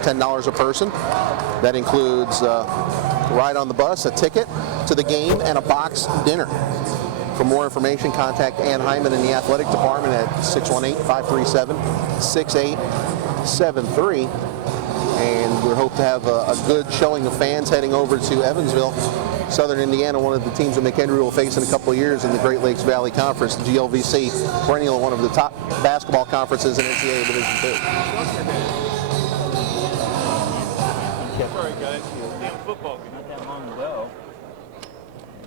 $10 a person. That includes a ride on the bus, a ticket to the game, and a box dinner. For more information, contact Ann Hyman in the athletic department at 618-537-6873. And we hope to have a good showing of fans heading over to Evansville, Southern Indiana, one of the teams that McKendree will face in a couple of years in the Great Lakes Valley Conference, the GLVC, perennial one of the top basketball conferences in NCAA Division II. Sorry guys, football not that long ago.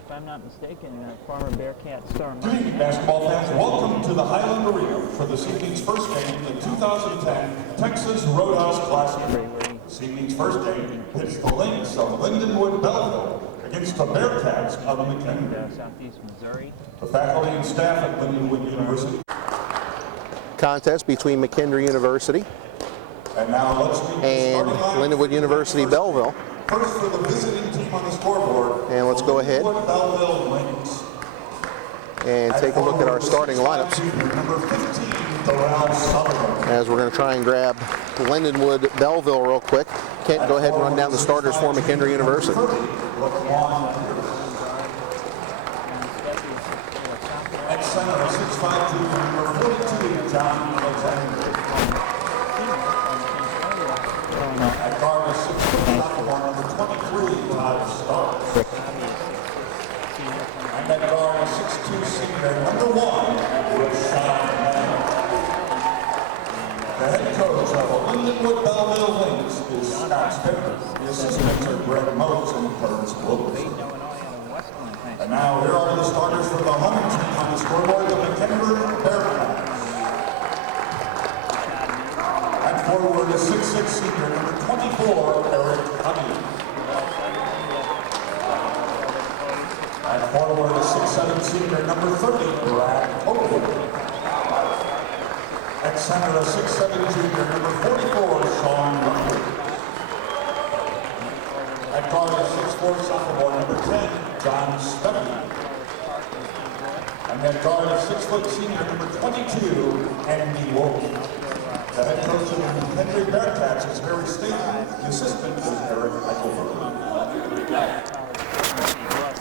If I'm not mistaken, former Bearcat star. Basketball fans, welcome to the Highland Arena for this evening's first game in the 2010 Texas Roadhouse Classic. This evening's first game pits the Lynx of Lindenwood Belleville against the Bearcats of McKendree. Southeast Missouri. The faculty and staff at Lindenwood University. Contest between McKendree University and now let's and Lindenwood University Belleville. First for the visiting team on the scoreboard. And let's go ahead Belleville Lynx. And take a look at our starting lineups. Number 15, as we're going to try and grab Lindenwood Belleville real quick. Kent, go ahead and run down the starters for McKendree University. At center, 6'5", number 42, John Alexander. At guard, 6'4", number 23, Todd Starks. And at guard, 6'2", senior, number 1, Rashad May. The head coach of the Lindenwood Belleville Lynx is Scott Spinner. The assistants are Greg Motes and Curtis Wolff. And now here are the starters for the home team on the scoreboard, the McKendree Bearcats. At forward is 6'6", senior, number 24, Eric Honey. At forward is 6'7", senior, number 30, Brad Oakley. At center, a 6'7", junior, number 44, Sean Rucker. At guard, a 6'4", sophomore, number 10, John Specky. And at guard, a 6' senior, number 22, Andy Wolff. The head coach of the McKendree Bearcats is Harry Staten. The assistant is Eric Eichelberg.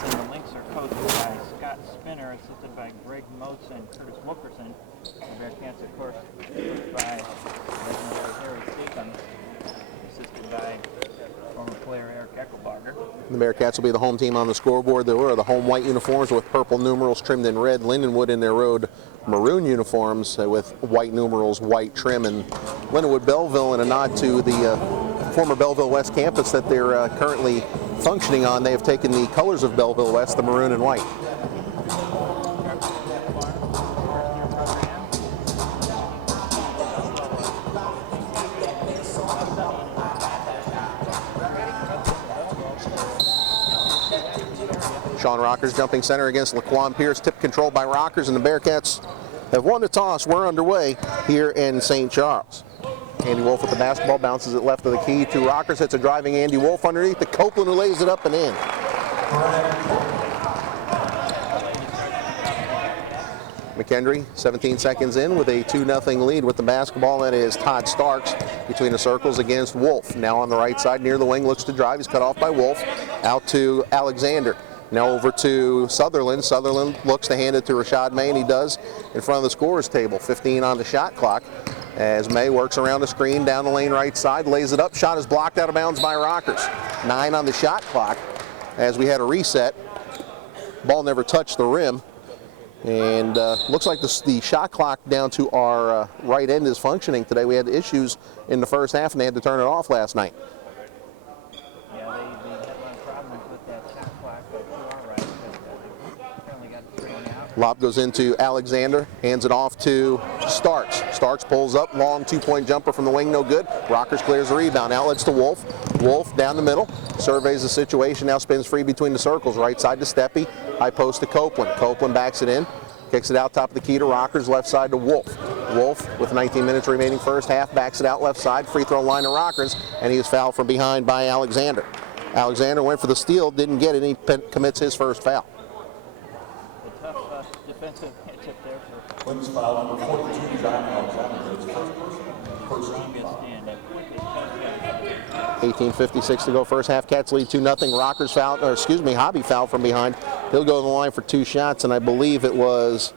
And the Lynx are coached by Scott Spinner, assisted by Greg Motes and Curtis Wilkerson. The Bearcats, of course, coached by Harry Staten, assisted by former player Eric Eckelbarger. The Bearcats will be the home team on the scoreboard. They wear the home white uniforms with purple numerals trimmed in red. Lindenwood in their road maroon uniforms with white numerals, white trim. And Lindenwood Belleville, in a nod to the former Belleville West campus that they're currently functioning on, they have taken the colors of Belleville West, the maroon and white. Sean Rockers jumping center against Laquan Pierce. Tip controlled by Rockers, and the Bearcats have won the toss. We're underway here in St. Charles. Andy Wolff with the basketball, bounces it left of the key to Rockers. Hits a driving Andy Wolff underneath the Copeland, who lays it up and in. McKendree 17 seconds in with a 2-0 lead with the basketball. That is Todd Starks between the circles against Wolff. Now on the right side near the wing, looks to drive. He's cut off by Wolff. Out to Alexander. Now over to Sutherland. Sutherland looks to hand it to Rashad May, and he does in front of the scorer's table. 15 on the shot clock as May works around the screen down the lane right side, lays it up. Shot is blocked out of bounds by Rockers. 9 on the shot clock as we had a reset. Ball never touched the rim. And looks like the shot clock down to our right end is functioning today. We had issues in the first half, and they had to turn it off last night. Yeah, they had a lot of problems with that shot clock, but to our right, they apparently got it straightened out. Lob goes into Alexander, hands it off to Starks. Starks pulls up, long 2-point jumper from the wing, no good. Rockers clears the rebound, outlets to Wolff. Wolff down the middle, surveys the situation, now spins free between the circles. Right side to Steppe, high post to Copeland. Copeland backs it in, kicks it out top of the key to Rockers, left side to Wolff. Wolff, with 19 minutes remaining first half, backs it out left side, free throw line to Rockers, and he is fouled from behind by Alexander. Alexander went for the steal, didn't get it, and he commits his first foul. A tough defensive catch up there for Lynx foul number 42, John Alexander. His first person. strongest and quickest shot. 18:56 to go first half. Cats lead 2-0. Rockers foul, or excuse me, Hobby foul from behind. He'll go to the line for 2 shots, and I believe it was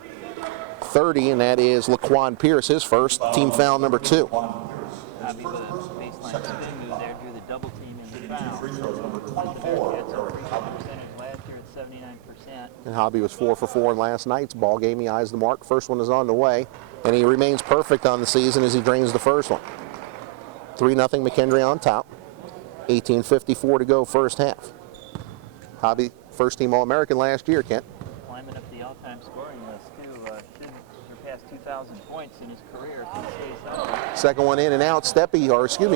30, and that is Laquan Pierce, his first, team foul number 2. Hobby with a baseline spin move there, drew the double team in the foul. Free throws number Bearcats 24. over percentage last year at 79%. And Hobby was 4 for 4 in last night's ball game. He eyes the mark. First one is on the way, and he remains perfect on the season as he drains the first one. 3-0 McKendree on top. 18:54 to go first half. Hobby, first team All-American last year, Kent. Climbing up the all-time scoring list, too. Should surpass 2,000 points in his career if he stays up. Second one in and out.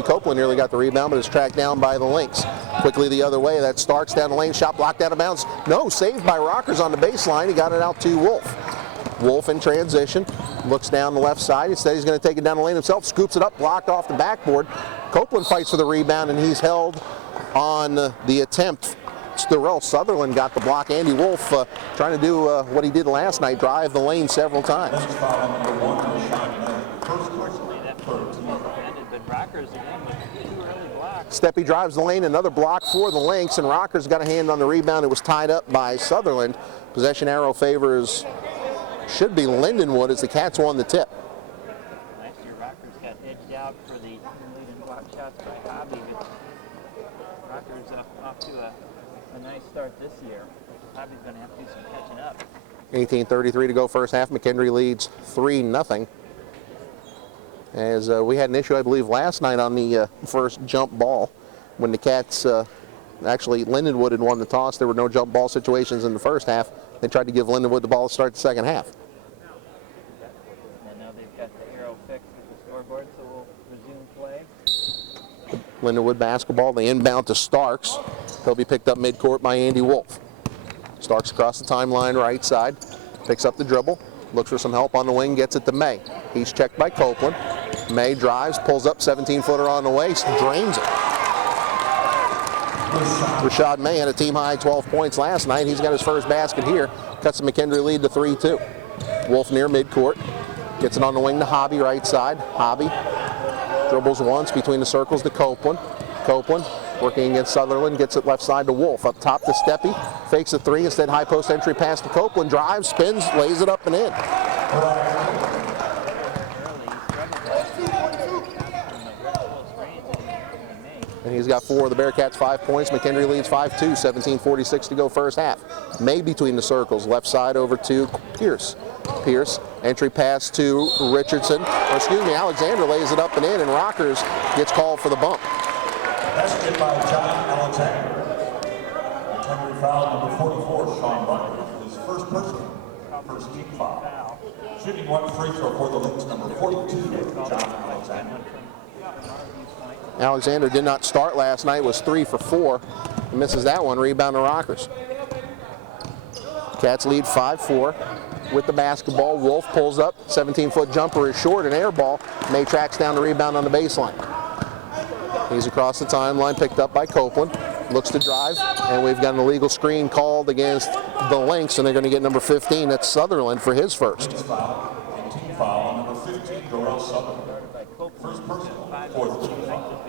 Copeland nearly got the rebound, but is tracked down by the Lynx. Quickly the other way. That Starks down the lane. Shot blocked out of bounds. No, saved by Rockers on the baseline. He got it out to Wolff. Wolff in transition. Looks down the left side. Instead, he's going to take it down the lane himself. Scoops it up. Blocked off the backboard. Copeland fights for the rebound, and he's held on the attempt. Darrell Sutherland got the block. Andy Wolff trying to do what he did last night, drive the lane several times. Next foul number 1, Rashad May. First Unfortunately, that was defended, but Rockers again with 2 early blocks. Steppy drives the lane, another block for the Lynx, and Rockers got a hand on the rebound. It was tied up by Sutherland. Possession arrow favors, should be Lindenwood as the Cats won the tip. Last year, Rockers got edged out for the lead and block shots by Hobby, but Rockers off to a nice start this year. Hobby's going to have to do some catching up. 18:33 to go first half. McKendree leads 3-0. As we had an issue, I believe, last night on the first jump ball when the Cats, actually Lindenwood had won the toss. There were no jump ball situations in the first half. They tried to give Lindenwood the ball to start the second half. And now they've got the arrow fixed with the scoreboard, so we'll resume play. Lindenwood basketball, the inbound to Starks. He'll be picked up midcourt by Andy Wolff. Starks across the timeline right side, picks up the dribble, looks for some help on the wing, gets it to May. He's checked by Copeland. May drives, pulls up, 17-footer on the waist, drains it. Rashad May had a team-high 12 points last night. He's got his first basket here. Cuts the McKendree lead to 3-2. Wolff near midcourt. Gets it on the wing to Hobby right side. Hobby dribbles once between the circles to Copeland. Copeland working against Sutherland, gets it left side to Wolff. Up top to Steppy, fakes a 3, instead high post entry pass to Copeland, drives, spins, lays it up and in. And he's got 4 of the Bearcats' 5 points. McKendree leads 5-2, 17:46 to go first half. May between the circles, left side over to Pierce. Pierce, entry pass to Richardson, Alexander lays it up and in, and Rockers gets called for the bump. basket by John Alexander. McKendree foul number 44, Sean Buckner, his first personal, first team foul. Shooting 1 free throw for the Lynx, number 42, John Alexander. Alexander did not start last night, was 3 for 4. He misses that one, rebound to Rockers. Cats lead 5-4 with the basketball. Wolff pulls up, 17-foot jumper is short, an air ball. May tracks down the rebound on the baseline. He's across the timeline, picked up by Copeland. Looks to drive, and we've got an illegal screen called against the Lynx, and they're going to get number 15. That's Sutherland for his first. Team foul, number 15, Darrell Sutherland. First personal, fourth team foul.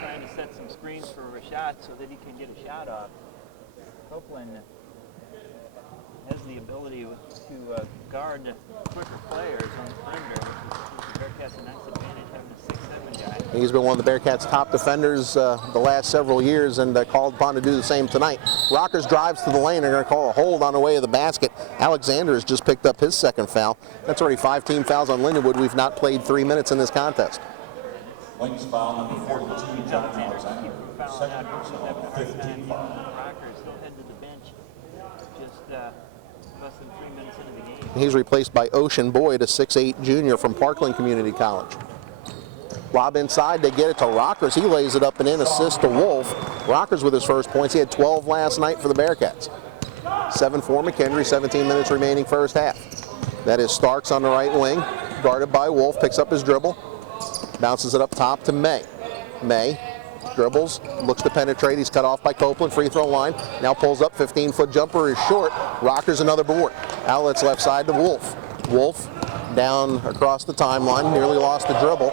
Trying to set some screens for Rashad so that he can get a shot off. Copeland has the ability to guard quicker players on the perimeter, which gives the Bearcats a nice advantage having a 6'7" guy. He's been one of the Bearcats' top defenders the last several years, and called upon to do the same tonight. Rockers drives to the lane. They're going to call a hold on the way of the basket. Alexander has just picked up his second foul. That's already 5 team fouls on Lindenwood. We've not played 3 minutes in this contest. Lynx foul number 42, John Alexander. Second personal, 15 foul. Rockers, he'll head to the bench just less than 3 minutes into the game. He's replaced by Ocean Boyd, a 6'8" junior from Parkland Community College. Lob inside, they get it to Rockers. He lays it up and in, assist to Wolff. Rockers with his first points. He had 12 last night for the Bearcats. 7-4 McKendree, 17 minutes remaining first half. That is Starks on the right wing, guarded by Wolff, picks up his dribble, bounces it up top to May. May dribbles, looks to penetrate. He's cut off by Copeland, free throw line. Now pulls up, 15-foot jumper is short. Rockers another board. Outlets left side to Wolff. Wolff down across the timeline, nearly lost the dribble.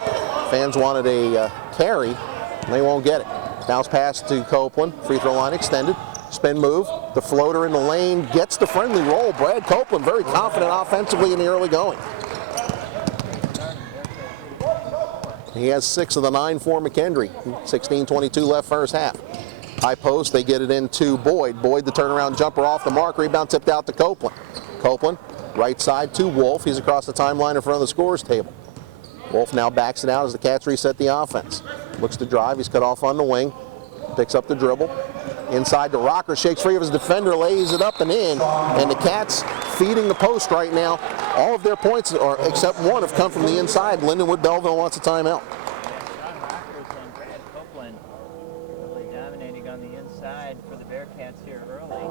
Fans wanted a carry, and they won't get it. Bounce pass to Copeland, free throw line extended. Spin move, the floater in the lane, gets the friendly roll. Brad Copeland very confident offensively in the early going. He has 6 of the 9 for McKendree. 16:22 left first half. High post, they get it into Boyd. Boyd, the turnaround jumper off the mark, rebound tipped out to Copeland. Copeland, right side to Wolff. He's across the timeline in front of the scorer's table. Wolff now backs it out as the Cats reset the offense. Looks to drive, he's cut off on the wing. Picks up the dribble. Inside to Rocker, shakes free of his defender, lays it up and in. And the Cats feeding the post right now. All of their points, or except one, have come from the inside. Lindenwood Belleville wants a timeout. On the inside for the Bearcats here early.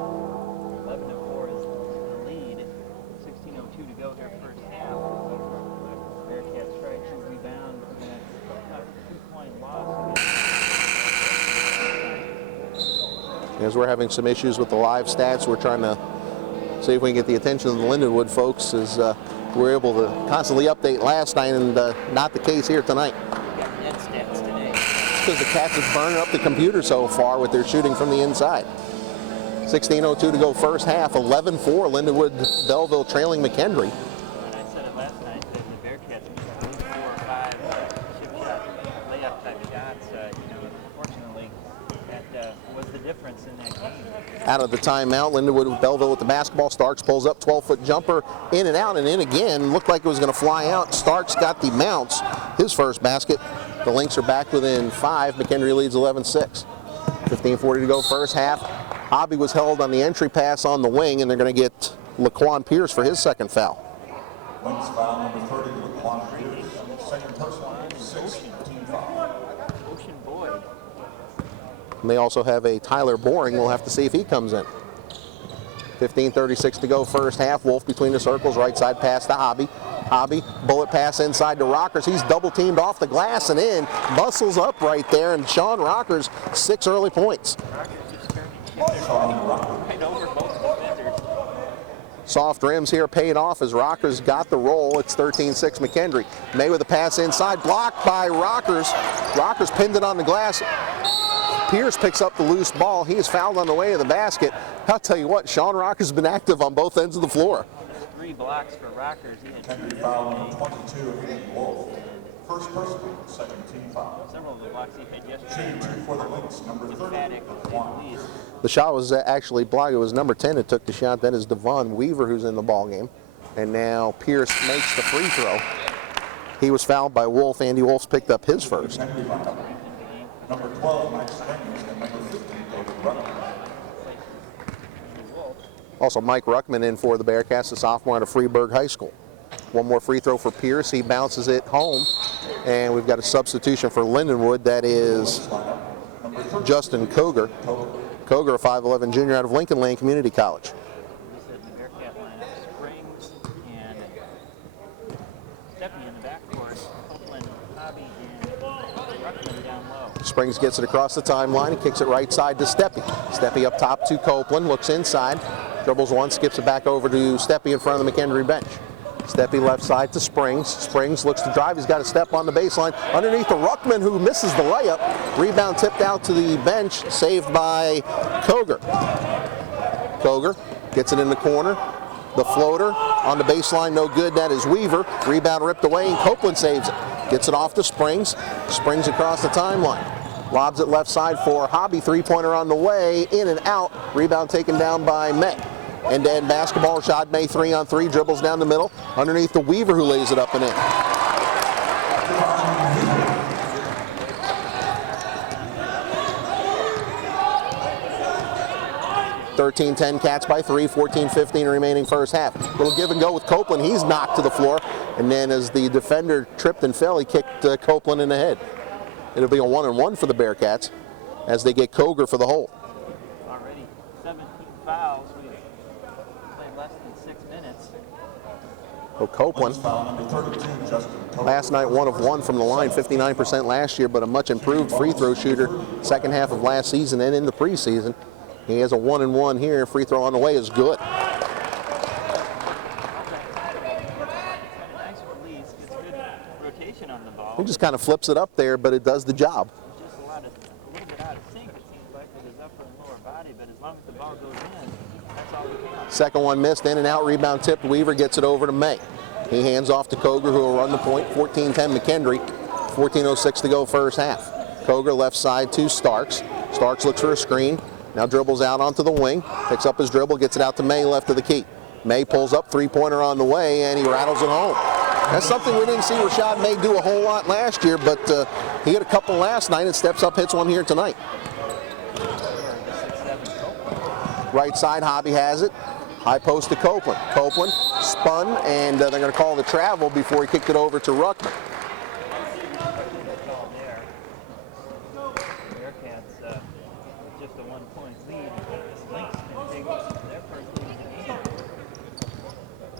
11-4 is the lead. 16:02 to go here first half. Bearcats try to rebound from that 2-point loss. As we're having some issues with the live stats, we're trying to see if we can get the attention of the Lindenwood folks, as we were able to constantly update last night, and not the case here tonight. Net stats today. Because the Cats is burning up the computer so far with their shooting from the inside. 16:02 to go first half, 11-4, Lindenwood Belleville trailing McKendree. And I said it last night that the Bearcats need 4 or 5 chip shot, layup type shots. Unfortunately, that was the difference in that game. Out of the timeout, Lindenwood Belleville with the basketball. Starks pulls up, 12-foot jumper, in and out and in again. Looked like it was going to fly out. Starks got the bounce, his first basket. The Lynx are back within 5. McKendree leads 11-6. 15:40 to go first half. Hobby was held on the entry pass on the wing, and they're going to get Laquan Pierce for his second foul. Lynx foul number 30 to Laquan Pierce. Second personal, 6-team foul. Ocean Boyd. And they also have a Tyler Boring. We'll have to see if he comes in. 15:36 to go first half. Wolff between the circles, right side pass to Hobby. Hobby, bullet pass inside to Rockers. He's double teamed off the glass and in. Muscles up right there, and Sean Rockers, 6 early points. Right over both defenders. Soft rims here paid off as Rockers got the roll. It's 13-6 McKendree. May with a pass inside, blocked by Rockers. Rockers pinned it on the glass. Pierce picks up the loose ball. He is fouled on the way to the basket. I'll tell you what, Sean Rockers has been active on both ends of the floor. 3 blocks for Rockers. McKendree foul number 22, Wolff. First personal, second team foul. Several of the blocks he had yesterday Two for the Lynx, number 30, emphatic Laquan. lead. The shot was actually blocked. It was number 10 that took the shot. That is Devon Weaver, who's in the ball game. And now Pierce makes the free throw. He was fouled by Wolff. Andy Wolff's picked up his first. Number 12, Mike Springs, and number 15, David Rutter. Also, Mike Ruckman in for the Bearcats, a sophomore out of Freeburg High School. One more free throw for Pierce. He bounces it home. And we've got a substitution for Lindenwood. That is Justin Koger. Koger, a 5'11 junior out of Lincoln Lane Community College. This is the Bearcat lineup. Springs and Steppy in the backcourt. Copeland, Hobby, and Ruckman down low. Springs gets it across the timeline and kicks it right side to Steppy. Steppy up top to Copeland, looks inside, dribbles one, skips it back over to Steppy in front of the McKendree bench. Steppy left side to Springs. Springs looks to drive. He's got a step on the baseline. Underneath the Ruckman, who misses the layup. Rebound tipped out to the bench, saved by Koger. Koger gets it in the corner. The floater on the baseline, no good. That is Weaver. Rebound ripped away, and Copeland saves it. Gets it off to Springs. Springs across the timeline. Lobs it left side for Hobby. Three-pointer on the way. In and out. Rebound taken down by May. End-to-end basketball. Rashad May 3-on-3. Dribbles down the middle. Underneath the Weaver, who lays it up and in. 13-10 Cats by 3, 14-15 remaining first half. Little give and go with Copeland. He's knocked to the floor. And then as the defender tripped and fell, he kicked Copeland in the head. It'll be a 1-and-1 for the Bearcats as they get Koger for the hold. Already 17 fouls. We've played less than 6 minutes. So Copeland, last night 1 of 1 from the line, 59% last year, but a much improved free throw shooter second half of last season and in the preseason. He has a 1-and-1 here. Free throw on the way is good. Nice rotation on the ball. He just kind of flips it up there, but it does the job. Just a little bit out of sync, it seems like, with his upper and lower body, but as long as the ball goes in, that's all that counts. Second one missed, in and out, rebound tipped. Weaver gets it over to May. He hands off to Koger, who will run the point. 14-10 McKendree. 14:06 to go first half. Koger left side to Starks. Starks looks for a screen. Now dribbles out onto the wing. Picks up his dribble, gets it out to May left of the key. May pulls up, three-pointer on the way, and he rattles it home. That's something we didn't see Rashad May do a whole lot last year, but he hit a couple last night and steps up, hits one here tonight. Right side, Hobby has it. High post to Copeland. Copeland spun, and they're going to call the travel before he kicked it over to Ruckman. Bearcats just a 1-point lead. Lynx can take their first lead in the game.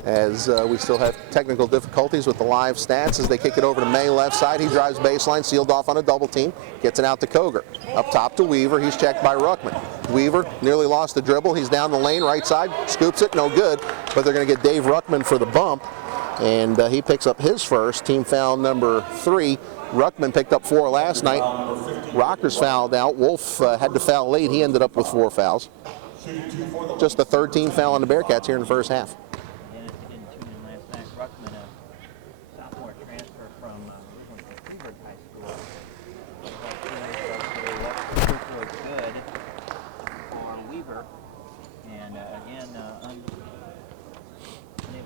As we still have technical difficulties with the live stats as they kick it over to May left side. He drives baseline, sealed off on a double team, gets it out to Koger. Up top to Weaver, he's checked by Ruckman. Weaver nearly lost the dribble, he's down the lane, right side, scoops it, no good, but they're going to get Dave Ruckman for the bump, and he picks up his first, team foul number 3. Ruckman picked up 4 last night. Rockers fouled out. Wolff had to foul late, he ended up with 4 fouls. Just the 3rd team foul on the Bearcats here in the first half. Ruckman, a sophomore transfer from Freeburg High School. Was good for Weaver, and again, unable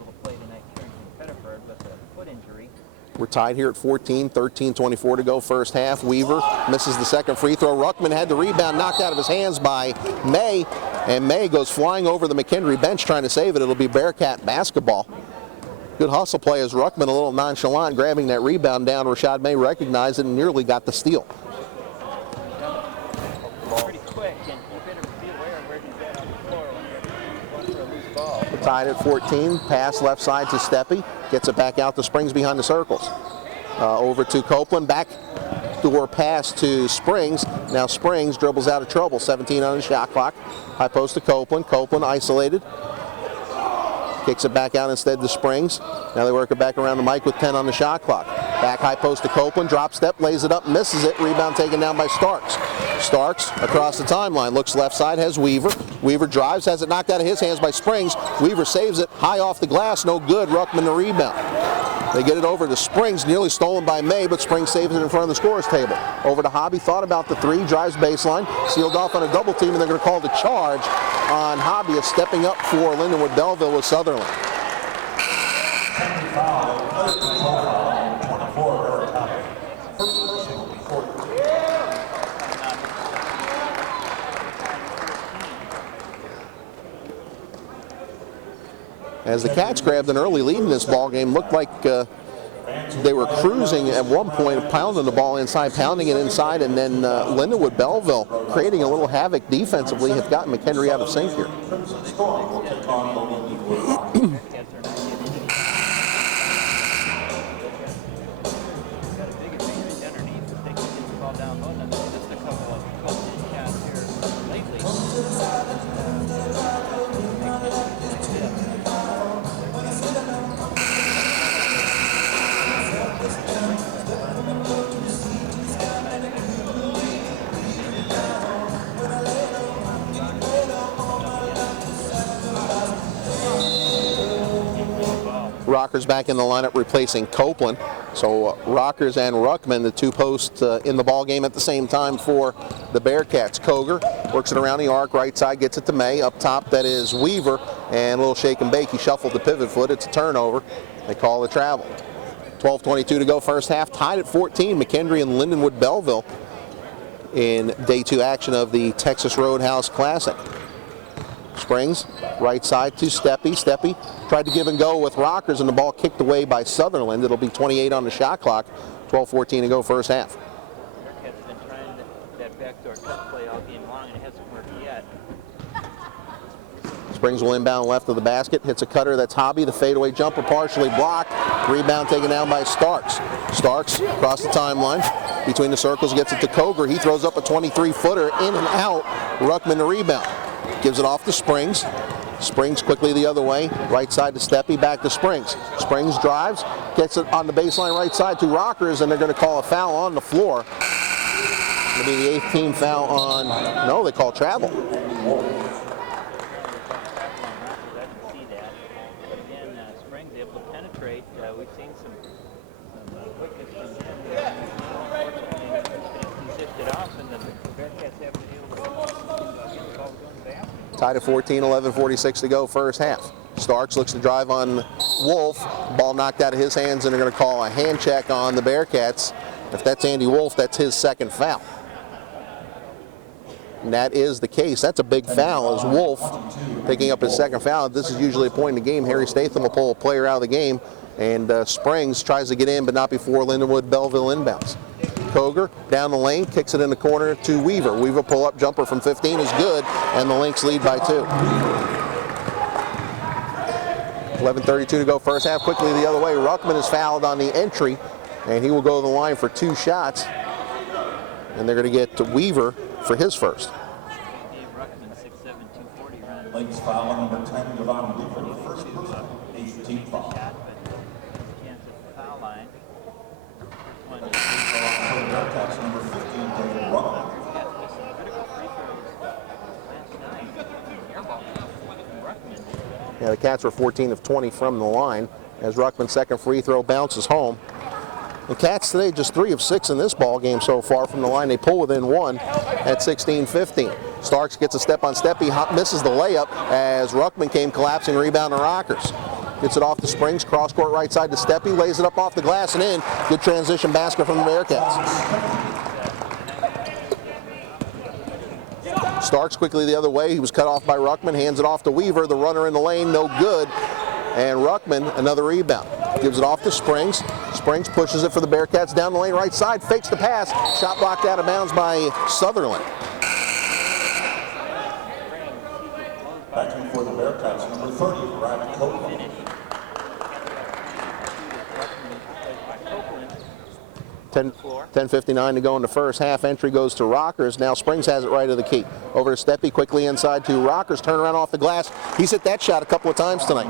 to play tonight here in Pettiford with a foot injury. We're tied here at 14, 13:24 to go first half. Weaver misses the second free throw. Ruckman had the rebound knocked out of his hands by May, and May goes flying over the McKendree bench trying to save it. It'll be Bearcat basketball. Good hustle play as Ruckman, a little nonchalant, grabbing that rebound down. Rashad May recognized it and nearly got the steal. Pretty quick, and you better be aware of where he's at on the floor when you're going for a loose ball. We're tied at 14. Pass left side to Steppy. Gets it back out to Springs behind the circles. Over to Copeland. Back door pass to Springs. Now Springs dribbles out of trouble. 17 on the shot clock. High post to Copeland. Copeland isolated. Kicks it back out instead to Springs. Now they work it back around the mic with 10 on the shot clock. Back high post to Copeland. Drop step, lays it up, misses it. Rebound taken down by Starks. Starks across the timeline. Looks left side, has Weaver. Weaver drives, has it knocked out of his hands by Springs. Weaver saves it. High off the glass, no good. Ruckman the rebound. They get it over to Springs, nearly stolen by May, but Springs saves it in front of the scorer's table. Over to Hobby, thought about the 3, drives baseline, sealed off on a double team, and they're going to call the charge on Hobby, stepping up for Lindenwood Belleville with Sutherland. As the Cats grabbed an early lead in this ball game, looked like they were cruising at one point, pounding the ball inside, pounding it inside, and then Lindenwood Belleville, creating a little havoc defensively, have gotten McKendree out of sync here. Rockers back in the lineup replacing Copeland. So Rockers and Ruckman, the 2 posts in the ball game at the same time for the Bearcats. Koger works it around the arc, right side, gets it to May. Up top, that is Weaver, and a little shake and bake. He shuffled the pivot foot. It's a turnover. They call the travel. 12:22 to go first half. Tied at 14, McKendree and Lindenwood Belleville in day 2 action of the Texas Roadhouse Classic. Springs, right side to Steppy. Steppy tried to give and go with Rockers, and the ball kicked away by Sutherland. It'll be 28 on the shot clock. 12:14 to go first half. Bearcats been trying that backdoor cut play all game long, and it hasn't worked yet. Springs will inbound left of the basket, hits a cutter, that's Hobby. The fadeaway jumper partially blocked. Rebound taken down by Starks. Starks across the timeline, between the circles, gets it to Koger. He throws up a 23-footer, in and out. Ruckman the rebound. Gives it off to Springs. Springs quickly the other way, right side to Steppy, back to Springs. Springs drives, gets it on the baseline right side to Rockers, and they're going to call a foul on the floor. It'll be the 8th team foul on, no, they call travel. Springs able to penetrate. We've seen some quickness from him. Unfortunately, he zipped it off, and the Bearcats have to deal with the ball going back. Tied at 14, 11:46 to go, first half. Starks looks to drive on Wolff. Ball knocked out of his hands, and they're going to call a hand check on the Bearcats. If that's Andy Wolff, that's his second foul. And that is the case. That's a big foul as Wolff picking up his second foul. This is usually a point in the game. Harry Statham will pull a player out of the game, and Springs tries to get in, but not before Lindenwood Belleville inbounds. Koger down the lane, kicks it in the corner to Weaver. Weaver pull-up jumper from 15 is good, and the Lynx lead by 2. 11:32 to go, first half. Quickly the other way. Ruckman is fouled on the entry, and he will go to the line for 2 shots. And they're going to get to Weaver for his first. Ruckman, 6'7", 240 run. Lynx foul number 10, Devon Weaver, the first person, 8th team foul. Shot, but chance at the foul line. First one is Bearcats number 15, David Ruckman. critical free throws last night. Ruckman. Yeah, the Cats were 14 of 20 from the line as Ruckman's second free throw bounces home. The Cats today just 3 of 6 in this ball game so far from the line. They pull within 1 at 16-15. Starks gets a step on Steppy, misses the layup as Ruckman came collapsing, rebound to Rockers. Gets it off the Springs, cross court right side to Steppy, lays it up off the glass and in. Good transition basket from the Bearcats. Starks quickly the other way. He was cut off by Ruckman, hands it off to Weaver. The runner in the lane, no good. And Ruckman, another rebound. Gives it off to Springs. Springs pushes it for the Bearcats down the lane right side, fakes the pass. Shot blocked out of bounds by Sutherland. Back in for the Bearcats, number 30, Brad Copeland. 10:59 to go in the first half. Entry goes to Rockers. Now Springs has it right of the key. Over to Steppy, quickly inside to Rockers. Turn around off the glass. He's hit that shot a couple of times tonight.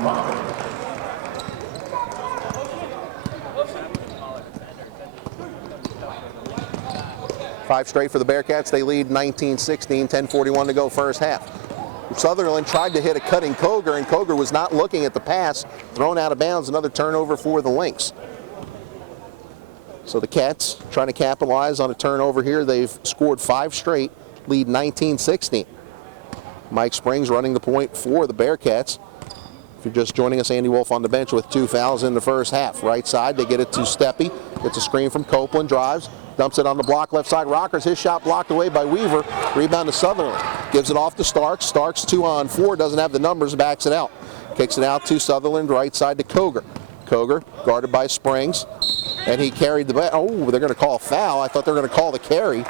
Five straight for the Bearcats. They lead 19-16, 10:41 to go first half. Sutherland tried to hit a cutting Koger, and Koger was not looking at the pass. Thrown out of bounds. Another turnover for the Lynx. So the Cats trying to capitalize on a turnover here. They've scored 5 straight, lead 19-16. Mike Springs running the point for the Bearcats. If you're just joining us, Andy Wolff on the bench with 2 fouls in the first half. Right side, they get it to Steppy. Gets a screen from Copeland, drives, dumps it on the block, left side Rockers. His shot blocked away by Weaver. Rebound to Sutherland. Gives it off to Starks. Starks 2-on-4, doesn't have the numbers, backs it out. Kicks it out to Sutherland, right side to Koger. Koger guarded by Springs. And he carried the ball. Oh, they're going to call a foul. I thought they were going to call the carry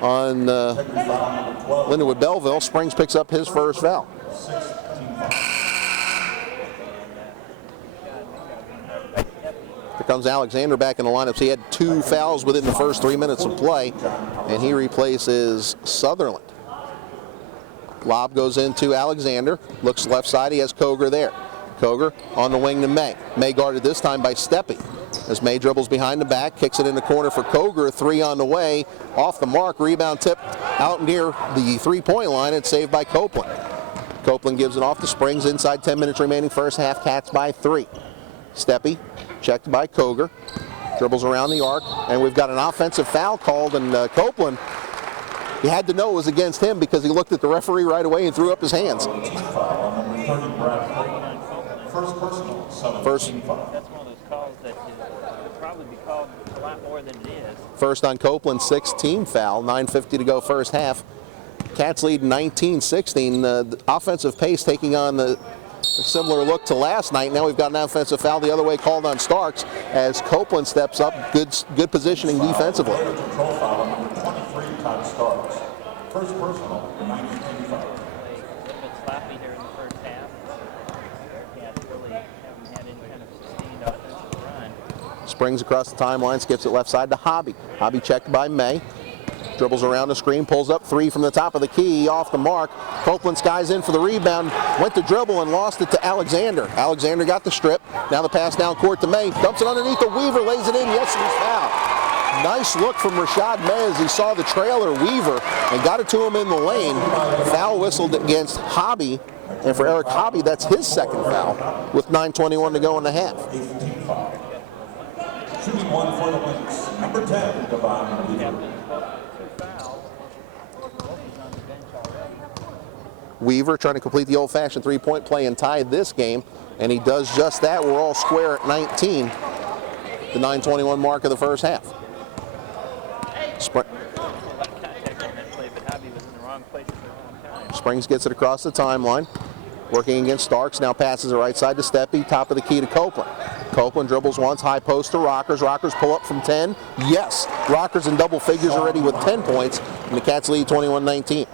on Lindenwood Belleville. Springs picks up his first foul. Here comes Alexander back in the lineup. So he had 2 fouls within the first 3 minutes of play, and he replaces Sutherland. Lob goes into Alexander. Looks left side. He has Koger there. Koger on the wing to May. May guarded this time by Steppy. As May dribbles behind the back, kicks it in the corner for Koger. 3 on the way, off the mark, rebound tip out near the 3-point line and saved by Copeland. Copeland gives it off to Springs inside 10 minutes remaining first half, Cats by 3. Steppy checked by Koger, dribbles around the arc, and we've got an offensive foul called, and Copeland, he had to know it was against him because he looked at the referee right away and threw up his hands. First personal, First. That's one of those calls that could probably be called a lot more than it is. First on Copeland, 6th foul, 9:50 to go first half. Cats lead 19-16. The offensive pace taking on a similar look to last night. Now we've got an offensive foul the other way called on Starks as Copeland steps up. Good positioning defensively. Control foul on number 23, Todd Starks. First personal, 19 foul. A little bit sloppy here in the first half. Bearcats really haven't had any kind of sustained offensive run. Springs across the timeline, skips it left side to Hobby. Hobby checked by May. dribbles around the screen, pulls up three from the top of the key, off the mark. Copeland skies in for the rebound, went to dribble and lost it to Alexander. Alexander got the strip. Now the pass down court to May, dumps it underneath the Weaver, lays it in. Yes, he's fouled. Nice look from Rashad May as he saw the trailer Weaver and got it to him in the lane. Foul whistled against Hobby, and for Eric Hobby, that's his second foul with 9:21 to go in the half. Shooting one for the Lynx, number 10, Devon Weaver. Weaver trying to complete the old-fashioned three-point play and tie this game, and he does just that. We're all square at 19, the 9:21 mark of the first half. Springs gets it across the timeline, working against Starks, now passes it right side to Steppe, top of the key to Copeland. Copeland dribbles once, high post to Rockers. Rockers pull up from 10. Yes, Rockers in double figures already with 10 points, and the Cats lead 21-19.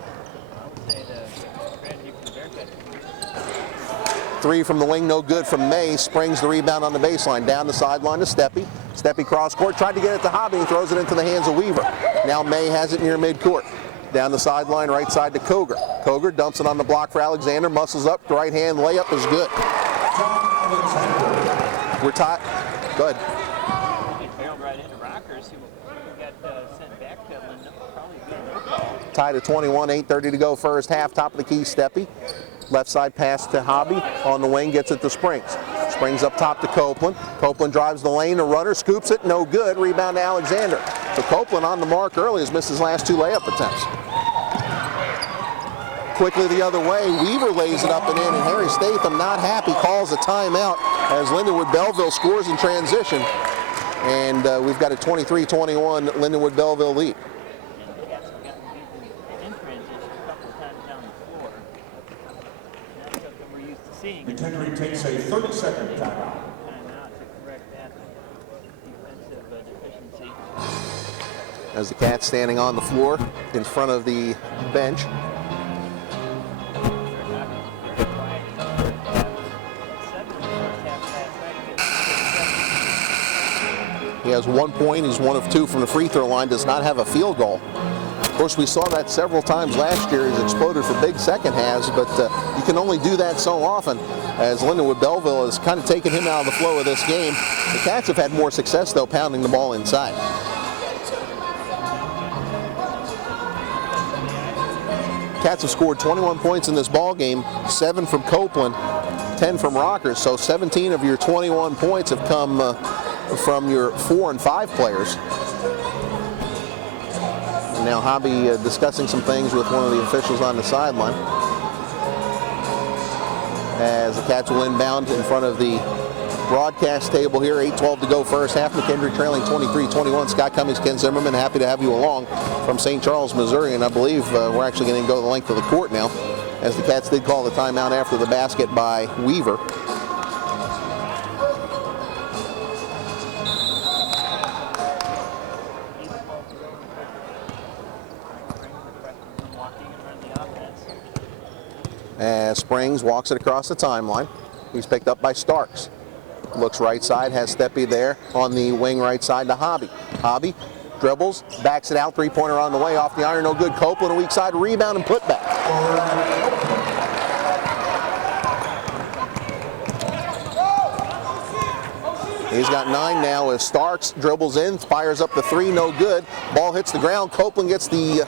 Three from the wing, no good from May. Springs the rebound on the baseline. Down the sideline to Steppe. Steppe cross court, tried to get it to Hobby and throws it into the hands of Weaver. Now May has it near midcourt. Down the sideline, right side to Koger. Koger dumps it on the block for Alexander, muscles up, right hand layup is good. We're tied. Go ahead. He trailed right into Rockers, who got sent back to Lindenwood, probably being no call. Tied at 21, 8:30 to go first half. Top of the key, Steppe. Left side pass to Hobby. On the wing, gets it to Springs. Springs up top to Copeland. Copeland drives the lane. The runner scoops it. No good. Rebound to Alexander. So Copeland on the mark early has missed his last two layup attempts. Quickly the other way. Weaver lays it up and in, and Harry Statham, not happy, calls a timeout as Lindenwood Belleville scores in transition. And we've got a 23-21 Lindenwood Belleville lead. McKendree takes a 30-second timeout. Timeout to correct that defensive deficiency. As the Cats standing on the floor in front of the bench. He has 1 point. He's 1 of 2 from the free throw line. Does not have a field goal. Of course, we saw that several times last year. He's exploded for big second halves, but you can only do that so often as Lindenwood Belleville has kind of taken him out of the flow of this game. The Cats have had more success, though, pounding the ball inside. Cats have scored 21 points in this ball game, 7 from Copeland, 10 from Rockers, so 17 of your 21 points have come from your 4 and 5 players. Now Hobby discussing some things with one of the officials on the sideline as the Cats will inbound in front of the broadcast table here. 8:12 to go first half. McKendree trailing 23-21. Scott Cummings, Ken Zimmerman, happy to have you along from St. Charles, Missouri, and I believe we're actually going to go the length of the court now as the Cats did call the timeout after the basket by Weaver. As Springs walks it across the timeline. He's picked up by Starks. Looks right side, has Steppe there on the wing right side to Hobby. Hobby dribbles, backs it out, three-pointer on the way, off the iron, no good. Copeland, a weak side rebound and put back. He's got 9 now as Starks dribbles in, fires up the 3, no good. Ball hits the ground. Copeland gets the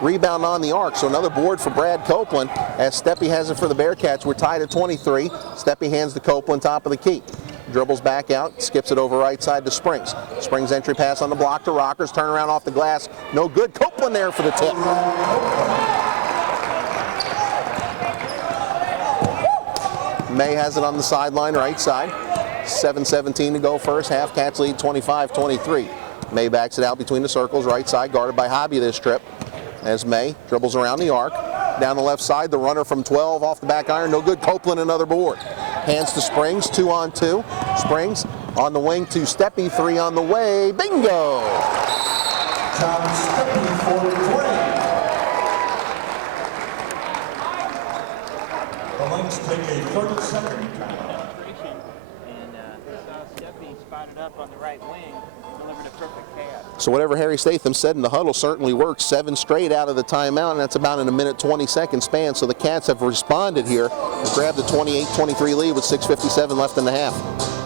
rebound on the arc, so another board for Brad Copeland as Steppe has it for the Bearcats. We're tied at 23. Steppe hands to Copeland, top of the key. Dribbles back out, skips it over right side to Springs. Springs entry pass on the block to Rockers, turnaround off the glass, no good. Copeland there for the tip. May has it on the sideline, right side. 7:17 to go first half. Cats lead 25-23. May backs it out between the circles, right side, guarded by Hobby this trip. As May dribbles around the arc. Down the left side, the runner from 12 off the back iron, no good. Copeland another board. Hands to Springs, 2-on-2. Springs on the wing to Steppe, 3 on the way. Bingo! John Steppe for 3. The Lynx take a 30-second timeout. And saw Steppe spotted up on the right wing delivered a perfect pass. So whatever Harry Statham said in the huddle certainly worked. 7 straight out of the timeout, and that's about in a minute 20-second span. So the Cats have responded here and grabbed the 28-23 lead with 6:57 left in the half.